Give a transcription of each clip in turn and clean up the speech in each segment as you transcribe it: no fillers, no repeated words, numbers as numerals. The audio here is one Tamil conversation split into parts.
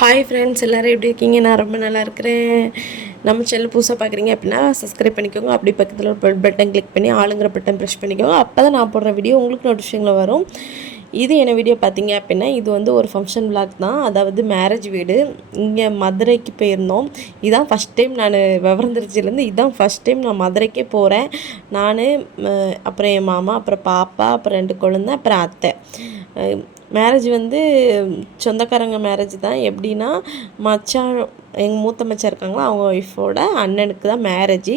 ஹாய் ஃப்ரெண்ட்ஸ், எல்லோரும் எப்படி இருக்கீங்க? நான் ரொம்ப நல்லா இருக்கிறேன். நம்ம சேனல் புதுசாக பார்க்குறீங்க அப்படின்னா சப்ஸ்கிரைப் பண்ணிக்கோங்க. அப்படி பக்கத்தில் ஒரு பெல் பட்டன் கிளிக் பண்ணி ஆளுங்கிற பட்டன் ப்ரெஸ் பண்ணிக்கோங்க. அப்போ தான் நான் போடுற வீடியோ உங்களுக்கு நோட்டிஃபிகேஷனில் வரும். இது என்ன வீடியோ பார்த்தீங்க அப்படின்னா, இது வந்து ஒரு ஃபங்க்ஷன் விளாக் தான். அதாவது மேரேஜ் வீடு. இங்கே மதுரைக்கு போயிருந்தோம். இதுதான் ஃபஸ்ட் டைம் நான் விவரம் தெரிஞ்சதுலேருந்து இதுதான் ஃபஸ்ட் டைம் நான் மதுரைக்கே போகிறேன். நான் அப்புறம் என் மாமா, அப்புறம் பாப்பா, அப்புறம் 2 குழந்தை, அப்புறம் அத்தை. மேரேஜ் வந்து சொந்தக்காரங்க மேரேஜ் தான். எப்படின்னா, மச்சான் எங்கள் மூத்த மச்சான் இருக்காங்களா, அவங்க ஒய்ஃபோட அண்ணனுக்கு தான் மேரேஜ்.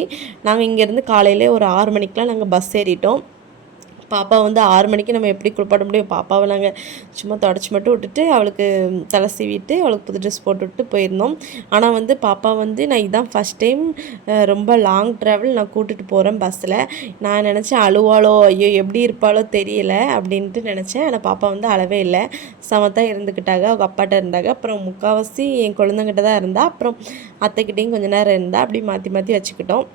நாங்கள் இங்கேருந்து காலையிலே ஒரு 6 மணிக்கெலாம் நாங்கள் பஸ் ஏறிட்டோம். பாப்பா வந்து 6 மணிக்கு நம்ம எப்படி குளிப்பாட முடியும்? பாப்பாவை நாங்கள் சும்மா தொடச்சி மட்டும் விட்டுட்டு அவளுக்கு தலை சீவிட்டு அவளுக்கு புது ட்ரெஸ் போட்டு விட்டு போயிருந்தோம். ஆனால் வந்து பாப்பா வந்து நான் இதுதான் ஃபஸ்ட் டைம் ரொம்ப லாங் ட்ராவல் நான் கூட்டிகிட்டு போகிறேன் பஸ்ஸில். நான் நினச்சேன் அழுவாளோ, ஐயோ எப்படி இருப்பாளோ தெரியல அப்படின்ட்டு நினச்சேன். ஆனால் பாப்பா வந்து அழவே இல்லை, சமத்தான் இருந்துக்கிட்டாங்க. அவங்க அப்பாட்ட இருந்தாங்க. அப்புறம் முக்கால்வாசி என் குழந்தைங்கிட்ட தான் இருந்தால், அப்புறம் அத்தைக்கிட்டையும் கொஞ்சம் நேரம் இருந்தால், அப்படி மாற்றி மாற்றி வச்சுக்கிட்டோம்.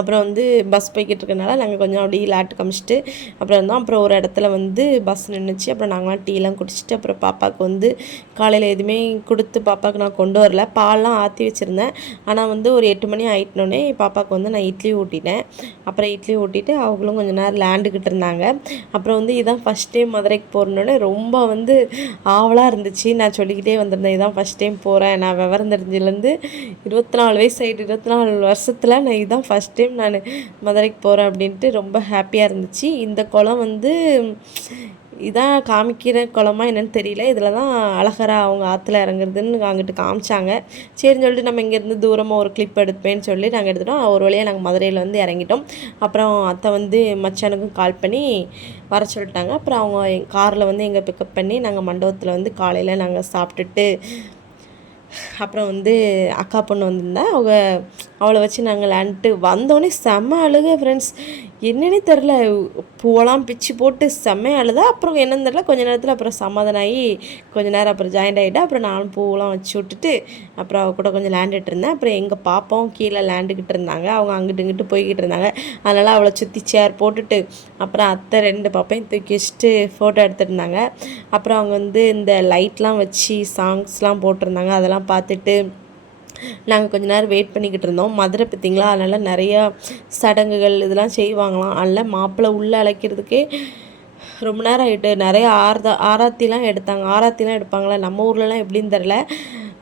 அப்புறம் வந்து பஸ் போய்கிட்டு இருக்கனால நாங்கள் கொஞ்சம் அப்படியே லாட்டு காமிச்சிட்டு அப்புறம் இருந்தோம். அப்புறம் ஒரு இடத்துல வந்து பஸ் நின்றுச்சு. அப்புறம் நாங்களாம் டீலாம் குடிச்சிட்டு அப்புறம் பாப்பாவுக்கு வந்து காலையில் எதுவுமே கொடுத்து பாப்பாவுக்கு நான் கொண்டு வரல. பால்லாம் ஆற்றி வச்சுருந்தேன். ஆனால் வந்து ஒரு 8 மணி ஆகிட்டோன்னே பாப்பாவுக்கு வந்து நான் இட்லி ஊட்டிட்டேன். அப்புறம் இட்லி ஊட்டிட்டு அவங்களும் கொஞ்சம் நேரம் லேண்டுக்கிட்டு இருந்தாங்க. அப்புறம் வந்து இதுதான் ஃபஸ்ட் டைம் மதுரைக்கு போகிறோன்னே ரொம்ப வந்து ஆவலாக இருந்துச்சு. நான் சொல்லிக்கிட்டே வந்திருந்தேன், இதுதான் ஃபஸ்ட் டைம் போகிறேன். நான் விவரம் தெரிஞ்சதுலேருந்து 24 வயசு ஆகிட்டு 24 வருஷத்தில் நான் இதுதான் ஃபஸ்ட் டைம் நான் மதுரைக்கு போகிறேன் அப்படின்ட்டு ரொம்ப ஹாப்பியாக இருந்துச்சு. இந்த குளம் வந்து இதான் காமிக்கிற குளமா என்னென்னு தெரியல. இதில் தான் அழகரா அவங்க ஆற்றுல இறங்குறதுன்னு அங்கிட்டு காமிச்சாங்க. சரின்னு சொல்லிட்டு நம்ம இங்கேருந்து தூரமாக ஒரு கிளிப் எடுப்பேன்னு சொல்லி நாங்கள் எடுத்துட்டோம். ஒரு வழியாக நாங்கள் மதுரையில் வந்து இறங்கிட்டோம். அப்புறம் அத்தை வந்து மச்சானுக்கும் கால் பண்ணி வர சொல்லிட்டாங்க. அப்புறம் அவங்க காரில் வந்து எங்களை பிக்கப் பண்ணி நாங்கள் மண்டபத்தில் வந்து காலையில் நாங்கள் சாப்பிட்டுட்டு அப்புறம் வந்து அக்கா பொண்ணு வந்திருந்தா அவளை வச்சு நாங்கள் விளாண்டுட்டு வந்தோடனே செம்ம அழுக ஃப்ரெண்ட்ஸ். என்னன்னே தெரில, பூவெல்லாம் பிச்சு போட்டு செம்ம அழுதா. அப்புறம் என்னன்னு தெரில, கொஞ்சம் நேரத்தில் அப்புறம் சமாதானம் ஆகி கொஞ்சம் நேரம் அப்புறம் ஜாயிண்ட் ஆகிட்டா. அப்புறம் நானும் பூவெல்லாம் வச்சு விட்டுட்டு அப்புறம் அவள் கூட கொஞ்சம் லேண்டுட்டு இருந்தேன். அப்புறம் எங்கள் பாப்பாவும் கீழே லேண்டுக்கிட்டு இருந்தாங்க. அவங்க அங்கிட்டு இங்கிட்டு போய்கிட்டு இருந்தாங்க. அதனால் அவளை சுற்றி சேர் போட்டுட்டு அப்புறம் அத்தை 2 பாப்பையும் தூக்கி வச்சுட்டு ஃபோட்டோ எடுத்துகிட்டு இருந்தாங்க. அப்புறம் அவங்க வந்து இந்த லைட்லாம் வச்சு சாங்ஸ்லாம் போட்டிருந்தாங்க. அதெல்லாம் பார்த்துட்டு நாங்கள் கொஞ்ச நேரம் வெயிட் பண்ணிக்கிட்டு இருந்தோம். மதுரை பார்த்திங்களா, அதனால் நிறையா சடங்குகள் இதெல்லாம் செய்வாங்களாம். அதில் மாப்பிள்ளை உள்ளே அழைக்கிறதுக்கே ரொம்ப நேரம் ஆகிட்டு நிறைய ஆராத்திலாம் எடுத்தாங்க. ஆராத்திலாம் எடுப்பாங்களா, நம்ம ஊர்லலாம் எப்படின்னு தெரில.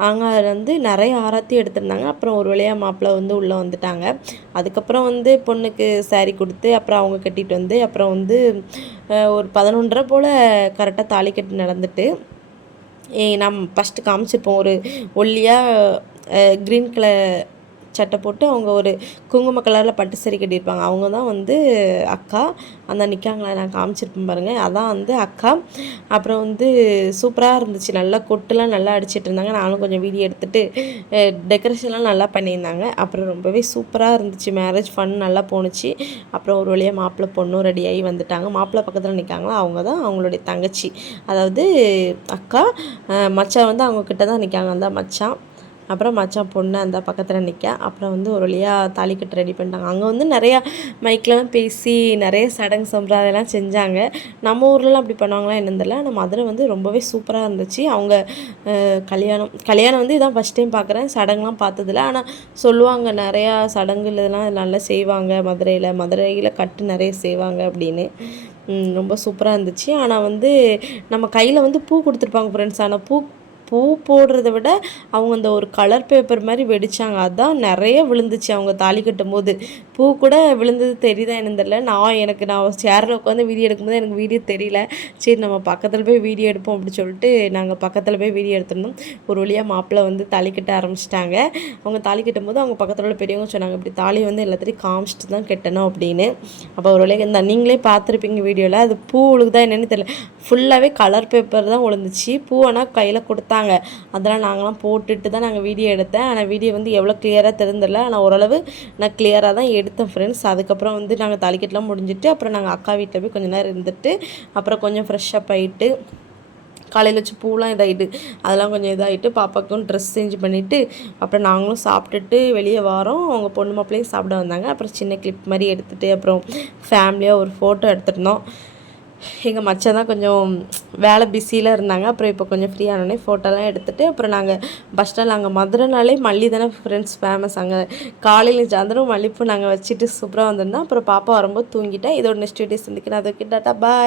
அங்கே வந்து நிறைய ஆராத்தி எடுத்திருந்தாங்க. அப்புறம் ஒரு வழியாக மாப்பிள்ளை வந்து உள்ளே வந்துட்டாங்க. அதுக்கப்புறம் வந்து பொண்ணுக்கு சாரி கொடுத்து அப்புறம் அவங்க கட்டிட்டு வந்து அப்புறம் வந்து ஒரு 11:30 போல் கரெக்டாக தாலி கட்டி நடந்துட்டு நம்ம ஃபஸ்ட்டு காமிச்சிருப்போம். ஒரு ஒல்லியாக க்ரீன் கலர் சட்டை போட்டு அவங்க ஒரு குங்கும கலரில் பட்டு சரி கட்டியிருப்பாங்க. அவங்க தான் வந்து அக்கா. அந்த நிற்காங்களா, நான் காமிச்சிருப்பேன் பாருங்கள், அதான் வந்து அக்கா. அப்புறம் வந்து சூப்பராக இருந்துச்சு. நல்லா கொட்டுலாம் நல்லா அடிச்சிட்டு இருந்தாங்க. நானும் கொஞ்சம் வீடியோ எடுத்துகிட்டு டெக்கரேஷன்லாம் நல்லா பண்ணியிருந்தாங்க. அப்புறம் ரொம்பவே சூப்பராக இருந்துச்சு. மேரேஜ் ஃபன் நல்லா போணுச்சு. அப்புறம் ஒரு வழியாக மாப்பிள்ளை பொண்ணும் ரெடியாகி வந்துட்டாங்க. மாப்பிள்ளை பக்கத்தில் நிற்காங்களா, அவங்க தான் அவங்களுடைய தங்கச்சி, அதாவது அக்கா. மச்சான் வந்து அவங்கக்கிட்ட தான் நிற்காங்க, அந்த மச்சான். அப்புறம் மச்சான் பொண்ணு அந்த பக்கத்தில் நிற்க. அப்புறம் வந்து ஒரு வழியாக தாலி கட்டு ரெடி பண்ணிட்டாங்க. அங்கே வந்து நிறையா மைக்லாம் பேசி நிறைய சடங்கு சம்பிரதாயம்லாம் செஞ்சாங்க. நம்ம ஊர்லலாம் அப்படி பண்ணுவாங்களா என்னன்னு தெரியல. ஆனால் மதுரை வந்து ரொம்பவே சூப்பராக இருந்துச்சு. அவங்க கல்யாணம் வந்து இதான் ஃபஸ்ட் டைம் பார்க்குறேன். சடங்குலாம் பார்த்ததில்ல. ஆனால் சொல்லுவாங்க நிறையா சடங்கு இதெல்லாம் நல்லா செய்வாங்க மதுரையில் கட்டு நிறைய செய்வாங்க அப்படின்னு. ரொம்ப சூப்பராக இருந்துச்சு. ஆனால் வந்து நம்ம கையில் வந்து பூ கொடுத்துருப்பாங்க ஃப்ரெண்ட்ஸ். ஆனால் பூ போடுறத விட அவங்க அந்த ஒரு கலர் பேப்பர் மாதிரி வெடித்தாங்க. அதுதான் நிறைய விழுந்துச்சு. அவங்க தாலி கட்டும்போது பூ கூட விழுந்தது தெரியுதா என்னன்னு தெரியல. நான் சேரில் உட்காந்து வீடியோ எடுக்கும்போது எனக்கு வீடியோ தெரியல. சரி நம்ம பக்கத்தில் போய் வீடியோ எடுப்போம் அப்படின்னு சொல்லிட்டு நாங்கள் பக்கத்தில் போய் வீடியோ எடுத்துருந்தோம். ஒரு வழியாக மாப்பிள்ளை வந்து தாலி கட்ட ஆரம்பிச்சிட்டாங்க. அவங்க தாலி கட்டும்போது அவங்க பக்கத்தில் உள்ள பெரியவங்க சொன்னாங்க, இப்படி தாலி வந்து எல்லாத்தையும் காமிச்சிட்டு தான் கட்டணும் அப்படின்னு. அப்போ ஒரு வழியாக நீங்களே பார்த்துருப்பீங்க வீடியோவில். அது பூ விழுகுதா என்னன்னு தெரியல, ஃபுல்லாகவே கலர் பேப்பர் தான் விழுந்துச்சு. பூ ஆனால் கையில் கொடுத்தாங்க. அதெல்லாம் நாங்களாம் போட்டுட்டு தான் நாங்கள் வீடியோ எடுத்தேன். ஆனால் வீடியோ வந்து எவ்வளோ கிளியராக தெரிஞ்சிடல. ஆனால் ஓரளவு நான் கிளியராக தான் எடுத்தேன் ஃப்ரெண்ட்ஸ். அதுக்கப்புறம் வந்து நாங்கள் தாலிக்கட்டுலாம் முடிஞ்சிட்டு அப்புறம் நாங்கள் அக்கா வீட்டில் போய் கொஞ்சம் நேரம் இருந்துட்டு அப்புறம் கொஞ்சம் ஃப்ரெஷ்ஷப் ஆகிட்டு காலையில் வச்சு பூலாம் இதாகிட்டு அதெல்லாம் கொஞ்சம் இதாகிட்டு பாப்பாவுக்கும் ட்ரெஸ் சேஞ்ச் பண்ணிவிட்டு அப்புறம் நாங்களும் சாப்பிட்டுட்டு வெளியே வரோம். அவங்க பொண்ணு மாப்பிள்ளையும் சாப்பிட வந்தாங்க. அப்புறம் சின்ன கிளிப் மாதிரி எடுத்துகிட்டு அப்புறம் ஃபேமிலியாக ஒரு ஃபோட்டோ எடுத்துருந்தோம். எங்கள் மச்சான் தான் கொஞ்சம் வேலை பிஸியில் இருந்தாங்க. அப்புறம் இப்போ கொஞ்சம் ஃப்ரீயானோடனே ஃபோட்டோலாம் எடுத்துகிட்டு அப்புறம் நாங்கள் பஸ் ஸ்டாண்டில் அங்கே மதுரைனாலே மல்லி தானே ஃப்ரெண்ட்ஸ் ஃபேமஸ். அங்கே காலையில் சாயந்தரம் மல்லிப்பூ நாங்கள் வச்சுட்டு சூப்பராக வந்திருந்தோம். அப்புறம் பாப்பா வரும்போது தூங்கிட்டேன். இதோட நெக்ஸ்ட் வீடியோ சந்திக்கிறேன். அதுக்கு டாட்டா பாய்.